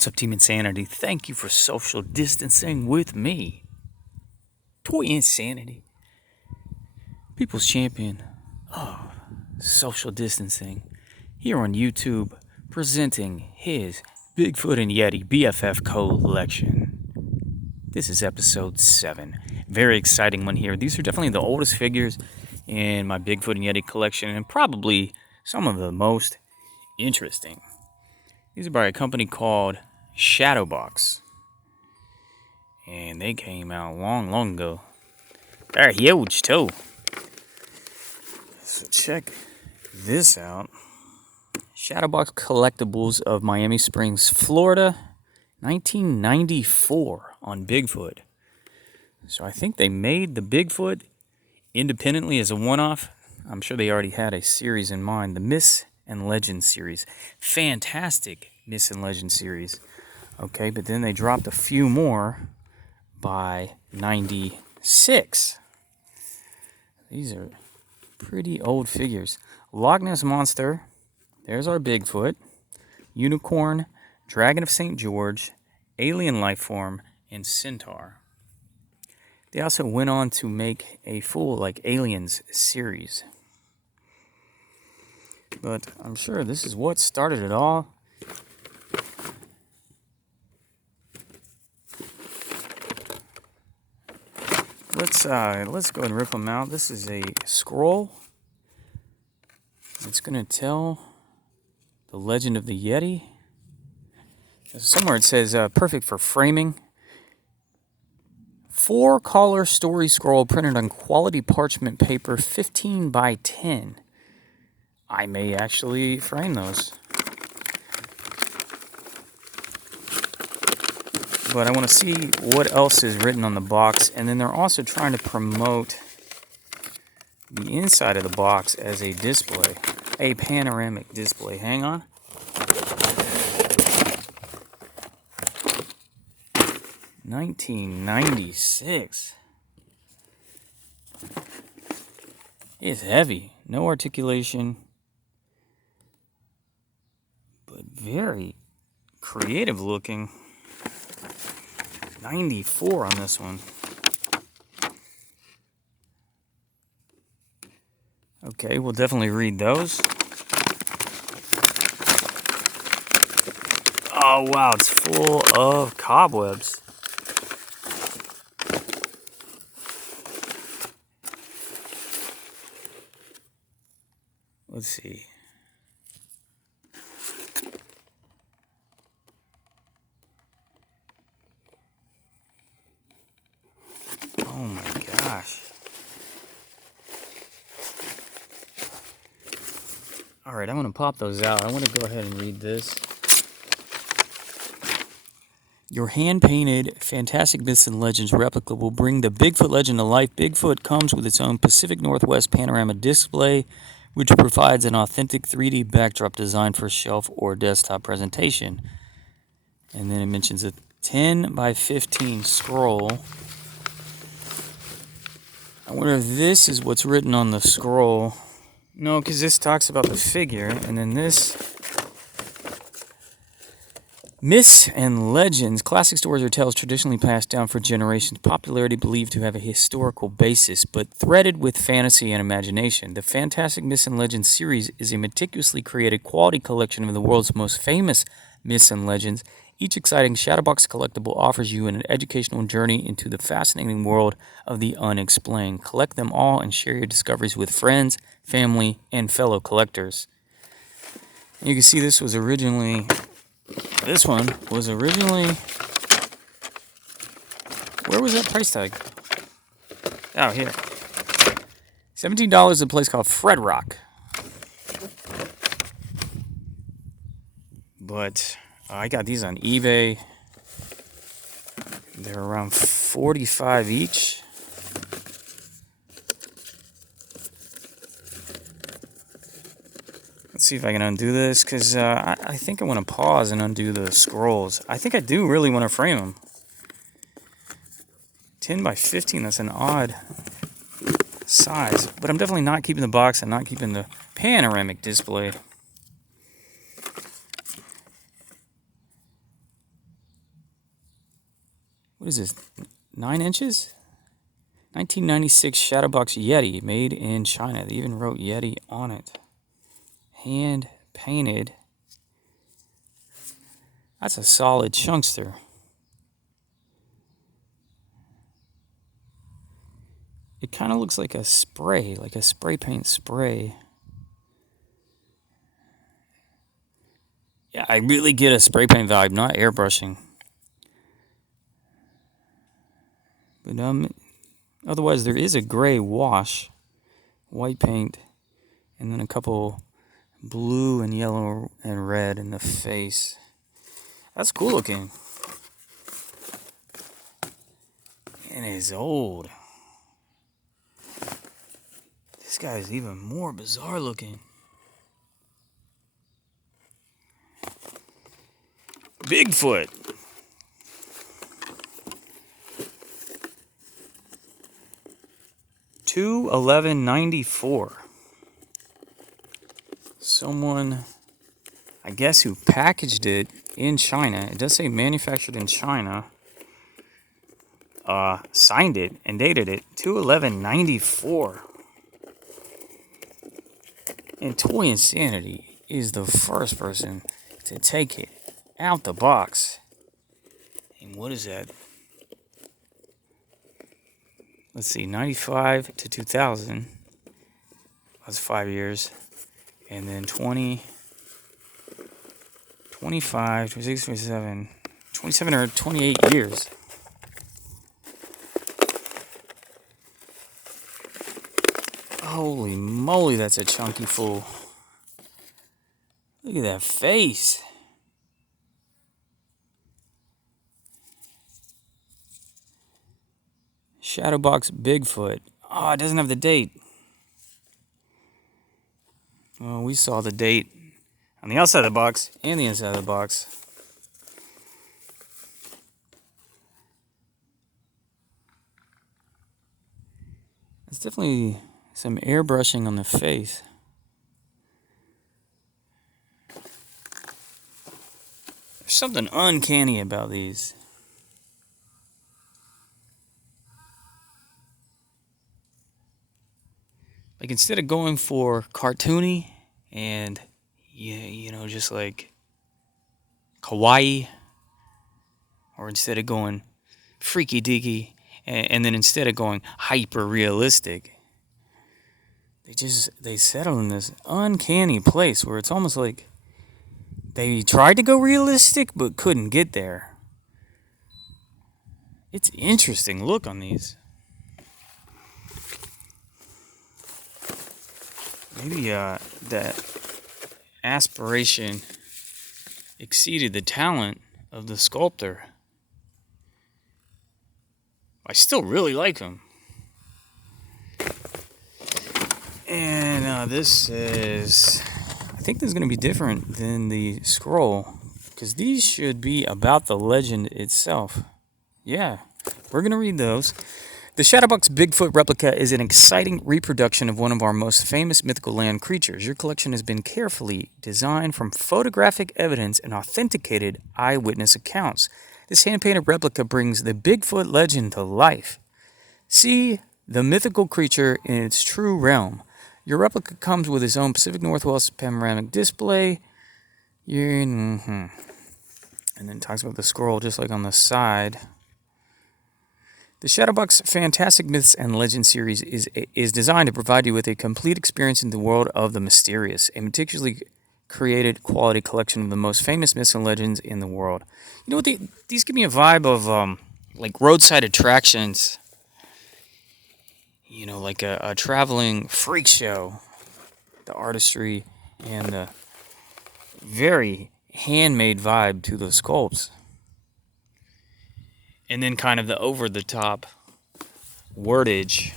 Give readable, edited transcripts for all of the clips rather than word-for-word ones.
What's up, Team Insanity? Thank you for social distancing with me. Toy Insanity. People's Champion. Oh, social distancing. Here on YouTube, presenting his Bigfoot and Yeti BFF collection. This is episode 7. Very exciting one here. These are definitely the oldest figures in my Bigfoot and Yeti collection, and probably some of the most interesting. These are by a company called Shadowbox. And they came out long ago. They're huge too. So check this out. Shadowbox Collectibles of Miami Springs, Florida, 1994 on Bigfoot. So I think they made the Bigfoot independently as a one-off. I'm sure they already had a series in mind. The Myths and Legends series. Fantastic Myths and Legends series. Okay, but then they dropped a few more by 96. These are pretty old figures. Loch Ness Monster. There's our Bigfoot. Unicorn. Dragon of St. George. Alien Lifeform. And Centaur. They also went on to make a full, Aliens series. But I'm sure this is what started it all. Let's go ahead and rip them out. This is a scroll. It's going to tell the legend of the Yeti. Somewhere it says perfect for framing. 4-color story scroll printed on quality parchment paper, 15 by 10. I may actually frame those. But I want to see what else is written on the box. And then they're also trying to promote the inside of the box as a display. A panoramic display. Hang on. $19.96. It's heavy. No articulation. But very creative looking. 94 on this one. Okay, we'll definitely read those. Oh, wow, it's full of cobwebs. Let's see. Oh my gosh. Alright, I'm going to pop those out. I want to go ahead and read this. Your hand-painted Fantastic Myths and Legends replica will bring the Bigfoot legend to life. Bigfoot comes with its own Pacific Northwest panorama display, which provides an authentic 3D backdrop designed for shelf or desktop presentation. And then it mentions a 10 by 15 scroll. I wonder if this is what's written on the scroll. No, because this talks about the figure, and then this... Myths and Legends, classic stories or tales traditionally passed down for generations, popularity believed to have a historical basis, but threaded with fantasy and imagination. The Fantastic Myths and Legends series is a meticulously created quality collection of the world's most famous myths and legends. Each exciting Shadowbox collectible offers you an educational journey into the fascinating world of the unexplained. Collect them all and share your discoveries with friends, family, and fellow collectors. And you can see this one was originally, where was that price tag? Oh, here. $17 at a place called Fred Rock. But I got these on eBay. They're around $45 each. Let's see if I can undo this, because I think I want to pause and undo the scrolls. I think I do really want to frame them. 10 by 15, that's an odd size. But I'm definitely not keeping the box and not keeping the panoramic display. What is this? 9 inches? 1996 Shadowbox Yeti, made in China. They even wrote Yeti on it. Hand painted. That's a solid chunkster. It kind of looks like a spray paint spray. Yeah, I really get a spray paint vibe, not airbrushing. But otherwise there is a gray wash, white paint, and then a couple blue and yellow and red in the face. That's cool looking. And it's old. This guy is even more bizarre looking. Bigfoot. $211.94. Someone, I guess, who packaged it in China. It does say manufactured in China. Signed it and dated it. $211.94. And Toy Insanity is the first person to take it out the box. And what is that? Let's see, 95 to 2000. That's 5 years. And then 20, 25, 26, 27, 27 or 28 years. Holy moly, that's a chunky fool. Look at that face. Shadowbox Bigfoot. Oh, it doesn't have the date. Well, we saw the date on the outside of the box and the inside of the box. It's definitely some airbrushing on the face. There's something uncanny about these. Like, instead of going for cartoony and, you know, just like kawaii, or instead of going freaky deaky, and then instead of going hyper realistic, they settle in this uncanny place where it's almost like they tried to go realistic but couldn't get there. It's interesting look on these. Maybe that aspiration exceeded the talent of the sculptor. I still really like him. And this is... I think this is going to be different than the scroll, because these should be about the legend itself. Yeah, we're going to read those. The Shadowbox Bigfoot replica is an exciting reproduction of one of our most famous mythical land creatures. Your collection has been carefully designed from photographic evidence and authenticated eyewitness accounts. This hand-painted replica brings the Bigfoot legend to life. See the mythical creature in its true realm. Your replica comes with its own Pacific Northwest panoramic display. And then it talks about the scroll just like on the side. The Shadowbox Fantastic Myths and Legends series is designed to provide you with a complete experience in the world of the mysterious, a meticulously created quality collection of the most famous myths and legends in the world. You know what? These give me a vibe of like roadside attractions. You know, like a traveling freak show. The artistry and the very handmade vibe to the sculpts. And then kind of the over-the-top wordage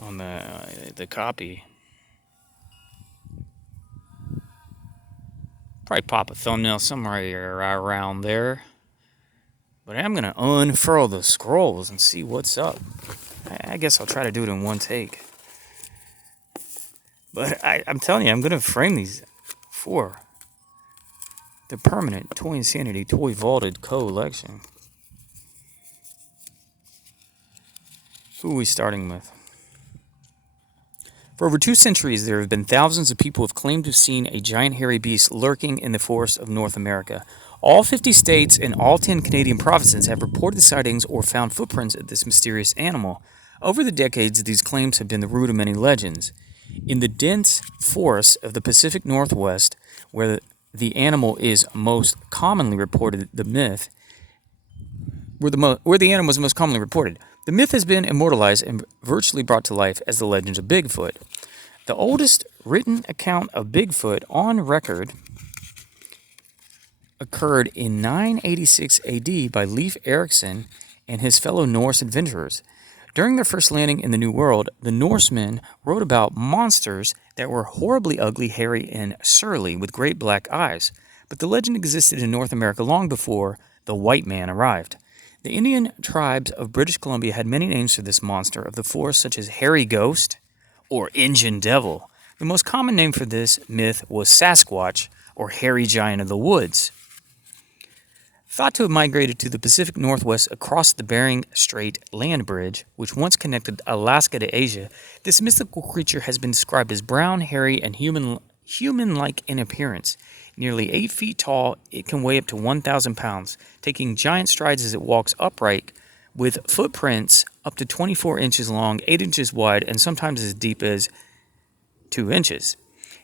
on the copy. Probably pop a thumbnail somewhere around there. But I'm going to unfurl the scrolls and see what's up. I guess I'll try to do it in one take. But I'm telling you, I'm going to frame these for the permanent Toy Insanity Toy Vaulted collection. Who are we starting with? For over 2 centuries, there have been thousands of people who have claimed to have seen a giant hairy beast lurking in the forests of North America. All 50 states and all 10 Canadian provinces have reported sightings or found footprints of this mysterious animal. Over the decades, these claims have been the root of many legends. In the dense forests of the Pacific Northwest, where the animal is most commonly reported, the myth where the animal is most commonly reported. The myth has been immortalized and virtually brought to life as the legend of Bigfoot. The oldest written account of Bigfoot on record occurred in 986 AD by Leif Erikson and his fellow Norse adventurers. During their first landing in the New World, the Norsemen wrote about monsters that were horribly ugly, hairy, and surly with great black eyes. But the legend existed in North America long before the white man arrived. The Indian tribes of British Columbia had many names for this monster of the forest, such as Hairy Ghost or Injun Devil. The most common name for this myth was Sasquatch, or Hairy Giant of the Woods. Thought to have migrated to the Pacific Northwest across the Bering Strait land bridge, which once connected Alaska to Asia, this mythical creature has been described as brown, hairy, and human-like in appearance. Nearly 8 feet tall, it can weigh up to 1,000 pounds, taking giant strides as it walks upright, with footprints up to 24 inches long, 8 inches wide, and sometimes as deep as 2 inches.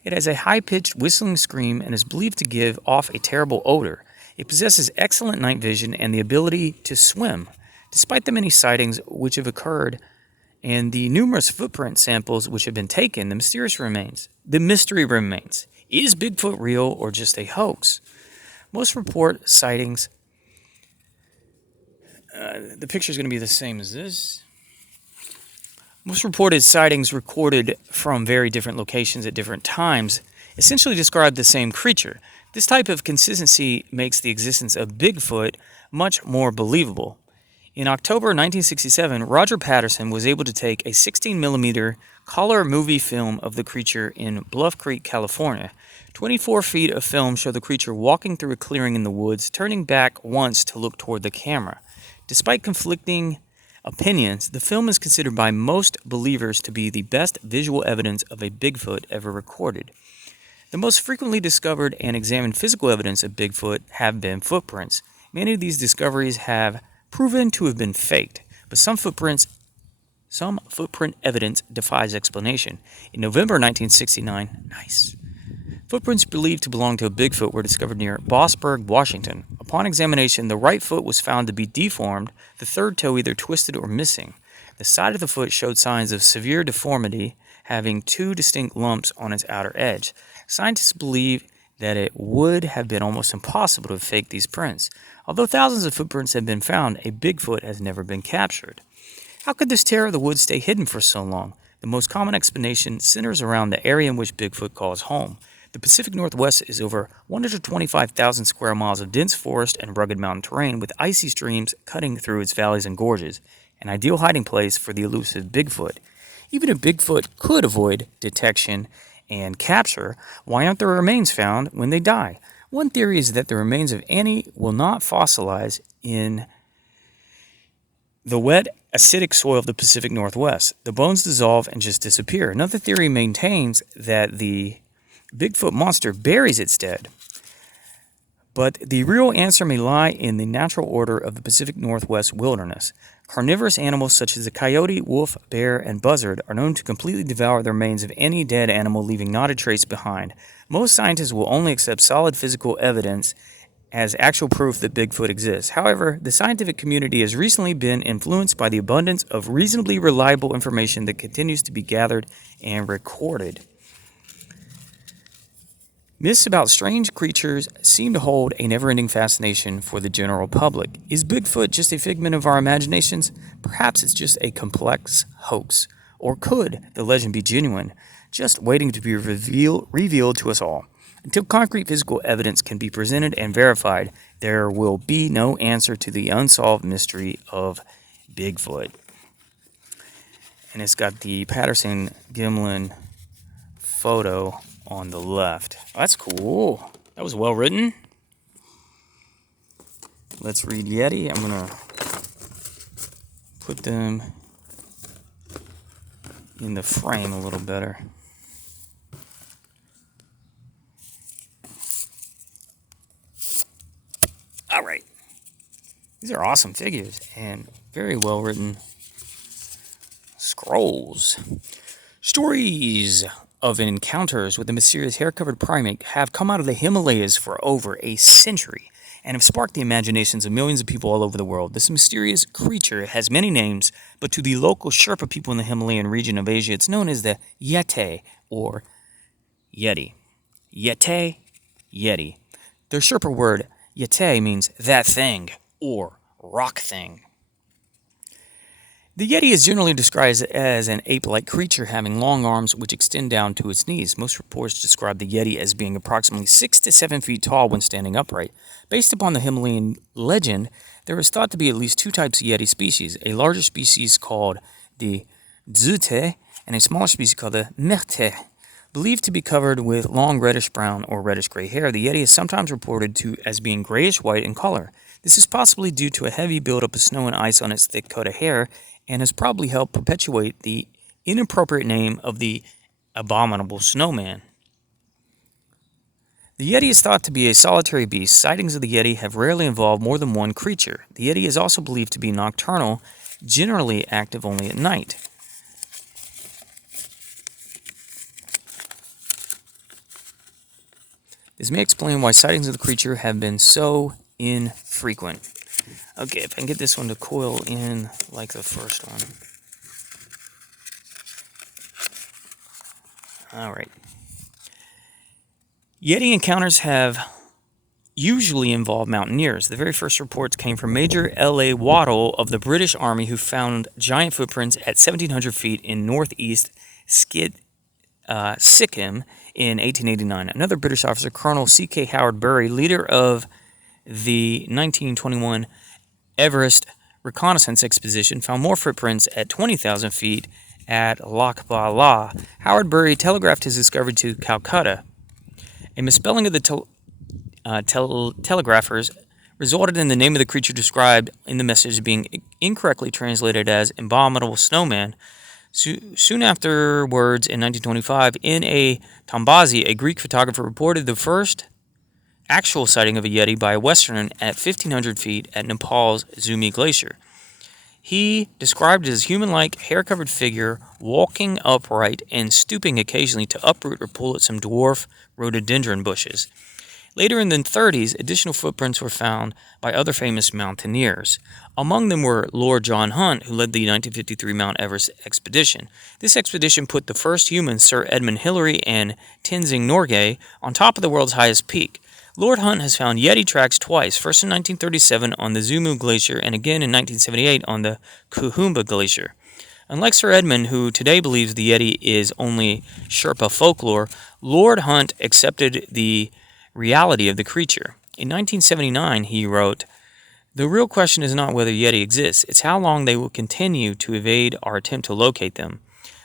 It has a high-pitched whistling scream and is believed to give off a terrible odor. It possesses excellent night vision and the ability to swim. Despite the many sightings which have occurred and the numerous footprint samples which have been taken, the mystery remains. Is Bigfoot real or just a hoax? Most report sightings. The picture is going to be the same as this. Most reported sightings recorded from very different locations at different times essentially describe the same creature. This type of consistency makes the existence of Bigfoot much more believable. In October 1967, Roger Patterson was able to take a 16mm color movie film of the creature in Bluff Creek, California. 24 feet of film show the creature walking through a clearing in the woods, turning back once to look toward the camera. Despite conflicting opinions, the film is considered by most believers to be the best visual evidence of a Bigfoot ever recorded. The most frequently discovered and examined physical evidence of Bigfoot have been footprints. Many of these discoveries have proven to have been faked, but some footprint evidence defies explanation. In November 1969, footprints believed to belong to a Bigfoot were discovered near Bossburg, Washington. Upon examination, the right foot was found to be deformed, the third toe either twisted or missing. The side of the foot showed signs of severe deformity, having 2 distinct lumps on its outer edge. Scientists believe that it would have been almost impossible to have faked these prints. Although thousands of footprints have been found, a Bigfoot has never been captured. How could this terror of the woods stay hidden for so long? The most common explanation centers around the area in which Bigfoot calls home. The Pacific Northwest is over 125,000 square miles of dense forest and rugged mountain terrain with icy streams cutting through its valleys and gorges, an ideal hiding place for the elusive Bigfoot. Even if Bigfoot could avoid detection and capture, why aren't their remains found when they die? One theory is that the remains of any will not fossilize in the wet, acidic soil of the Pacific Northwest. The bones dissolve and just disappear. Another theory maintains that the Bigfoot monster buries its dead. But the real answer may lie in the natural order of the Pacific Northwest wilderness. Carnivorous animals such as the coyote, wolf, bear, and buzzard are known to completely devour the remains of any dead animal, leaving not a trace behind. Most scientists will only accept solid physical evidence as actual proof that Bigfoot exists. However, the scientific community has recently been influenced by the abundance of reasonably reliable information that continues to be gathered and recorded. Myths about strange creatures seem to hold a never-ending fascination for the general public. Is Bigfoot just a figment of our imaginations? Perhaps it's just a complex hoax. Or could the legend be genuine, just waiting to be revealed to us all? Until concrete physical evidence can be presented and verified, there will be no answer to the unsolved mystery of Bigfoot. And it's got the Patterson-Gimlin photo on the left. Oh, that's cool. That was well written. Let's read Yeti. I'm going to put them in the frame a little better. All right. These are awesome figures and very well written scrolls. Stories of encounters with the mysterious hair-covered primate have come out of the Himalayas for over a century and have sparked the imaginations of millions of people all over the world. This mysterious creature has many names, but to the local Sherpa people in the Himalayan region of Asia, it's known as the Yeti or Yeti. Yeti, Yeti. Their Sherpa word Yeti means that thing or rock thing. The Yeti is generally described as an ape-like creature having long arms which extend down to its knees. Most reports describe the Yeti as being approximately 6 to 7 feet tall when standing upright. Based upon the Himalayan legend, there is thought to be at least two types of Yeti species, a larger species called the Dzute and a smaller species called the Merte. Believed to be covered with long reddish-brown or reddish-gray hair, the Yeti is sometimes reported as being grayish-white in color. This is possibly due to a heavy buildup of snow and ice on its thick coat of hair, and has probably helped perpetuate the inappropriate name of the abominable snowman. The Yeti is thought to be a solitary beast. Sightings of the Yeti have rarely involved more than one creature. The Yeti is also believed to be nocturnal, generally active only at night. This may explain why sightings of the creature have been so infrequent. Okay, if I can get this one to coil in like the first one. All right. Yeti encounters have usually involved mountaineers. The very first reports came from Major L.A. Waddell of the British Army, who found giant footprints at 1,700 feet in northeast Sikkim in 1889. Another British officer, Colonel C.K. Howard Bury, leader of the 1921 Everest reconnaissance expedition, found more footprints at 20,000 feet at Lakbala. Howard Bury telegraphed his discovery to Calcutta. A misspelling of the telegraphers resulted in the name of the creature described in the message being incorrectly translated as abominable snowman. Soon afterwards, in 1925, in a Tambazi, a Greek photographer reported the first actual sighting of a Yeti by a Westerner at 1,500 feet at Nepal's Zumi Glacier. He described it as a human-like, hair-covered figure walking upright and stooping occasionally to uproot or pull at some dwarf rhododendron bushes. Later in the 30s, additional footprints were found by other famous mountaineers. Among them were Lord John Hunt, who led the 1953 Mount Everest expedition. This expedition put the first humans, Sir Edmund Hillary and Tenzing Norgay, on top of the world's highest peak. Lord Hunt has found Yeti tracks twice, first in 1937 on the Zumu Glacier and again in 1978 on the Kuhumba Glacier. Unlike Sir Edmund, who today believes the Yeti is only Sherpa folklore, Lord Hunt accepted the reality of the creature. In 1979, he wrote, "The real question is not whether Yeti exists, it's how long they will continue to evade our attempt to locate them."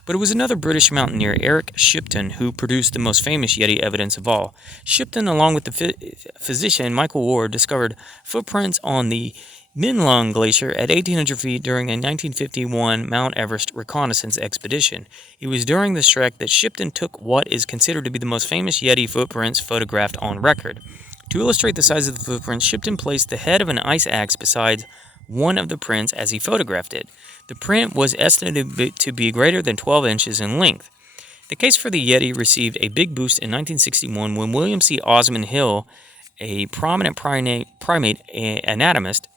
But it was another British mountaineer, Eric Shipton, who produced the most famous Yeti evidence of all. Shipton, along with the physician Michael Ward, discovered footprints on the Minlung Glacier at 1,800 feet during a 1951 Mount Everest reconnaissance expedition. It was during this trek that Shipton took what is considered to be the most famous Yeti footprints photographed on record. To illustrate the size of the footprints, Shipton placed the head of an ice axe beside one of the prints as he photographed it. The print was estimated to be greater than 12 inches in length. The case for the Yeti received a big boost in 1961 when William C. Osmond Hill, a prominent primate anatomist,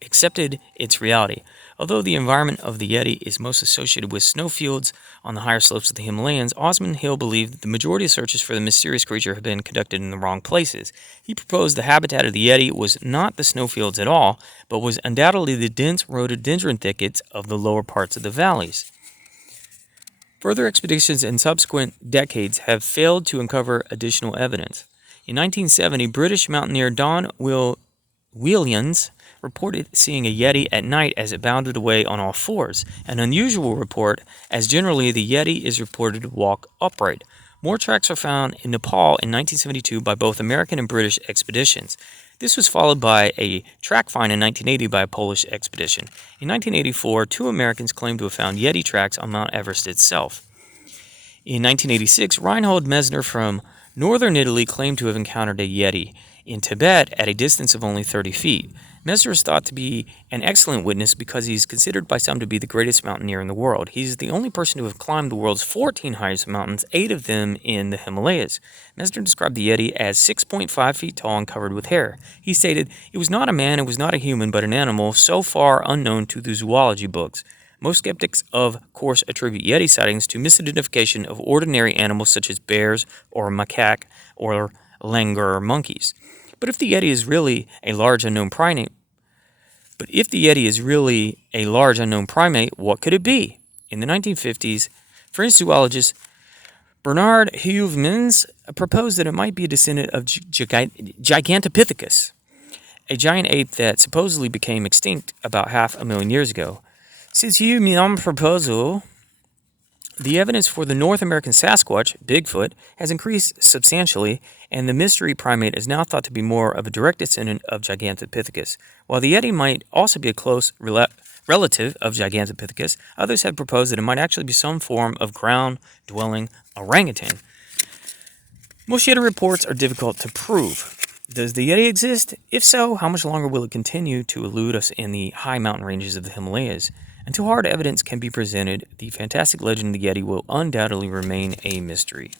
accepted its reality. Although the environment of the Yeti is most associated with snowfields on the higher slopes of the Himalayas, Osmond Hill believed that the majority of searches for the mysterious creature had been conducted in the wrong places. He proposed the habitat of the Yeti was not the snowfields at all, but was undoubtedly the dense rhododendron thickets of the lower parts of the valleys. Further expeditions in subsequent decades have failed to uncover additional evidence. In 1970, British mountaineer Don Williams reported seeing a Yeti at night as it bounded away on all fours, an unusual report, as generally the Yeti is reported to walk upright. More tracks were found in Nepal in 1972 by both American and British expeditions. This was followed by a track find in 1980 by a Polish expedition. In 1984, 2 Americans claimed to have found Yeti tracks on Mount Everest itself. In 1986, Reinhold Messner from northern Italy claimed to have encountered a Yeti in Tibet at a distance of only 30 feet. Messner is thought to be an excellent witness because he's considered by some to be the greatest mountaineer in the world. He's the only person to have climbed the world's 14 highest mountains, 8 of them in the Himalayas. Messner described the Yeti as 6.5 feet tall and covered with hair. He stated, "It was not a man, it was not a human, but an animal so far unknown to the zoology books." Most skeptics, of course, attribute Yeti sightings to misidentification of ordinary animals such as bears or macaque or langur monkeys. But if the Yeti is really a large unknown primate, what could it be? In the 1950s, French zoologist Bernard Heuvelmans proposed that it might be a descendant of Gigantopithecus, a giant ape that supposedly became extinct about 500,000 years ago. Since Heuvelmans' proposal, the evidence for the North American Sasquatch, Bigfoot, has increased substantially, and the mystery primate is now thought to be more of a direct descendant of Gigantopithecus. While the Yeti might also be a close relative of Gigantopithecus, others have proposed that it might actually be some form of ground-dwelling orangutan. Most Yeti reports are difficult to prove. Does the Yeti exist? If so, how much longer will it continue to elude us in the high mountain ranges of the Himalayas? Until hard evidence can be presented, the fantastic legend of the Yeti will undoubtedly remain a mystery.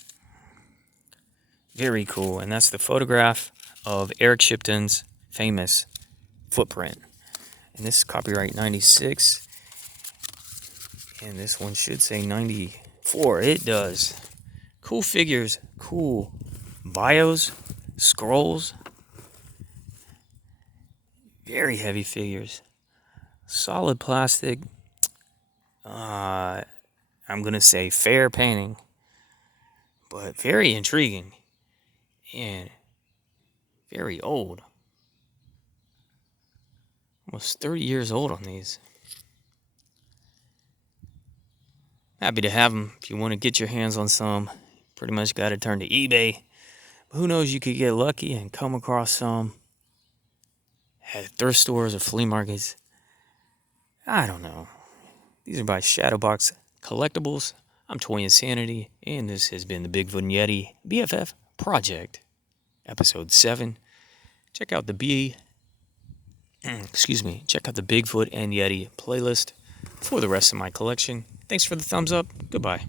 Very cool, and that's the photograph of Eric Shipton's famous footprint. And this is copyright 96, and this one should say 94. It does. Cool figures, cool bios, scrolls, very heavy figures, solid plastic. I'm going to say fair painting, but very intriguing and very old. Almost 30 years old on these. Happy to have them if you want to get your hands on some. Pretty much got to turn to eBay. But who knows, you could get lucky and come across some at thrift stores or flea markets. I don't know. These are by Shadowbox Collectibles. I'm Toy Insanity, and this has been the Bigfoot Yeti BFF Project, Episode 7. Check out the Bigfoot and Yeti playlist for the rest of my collection. Thanks for the thumbs up. Goodbye.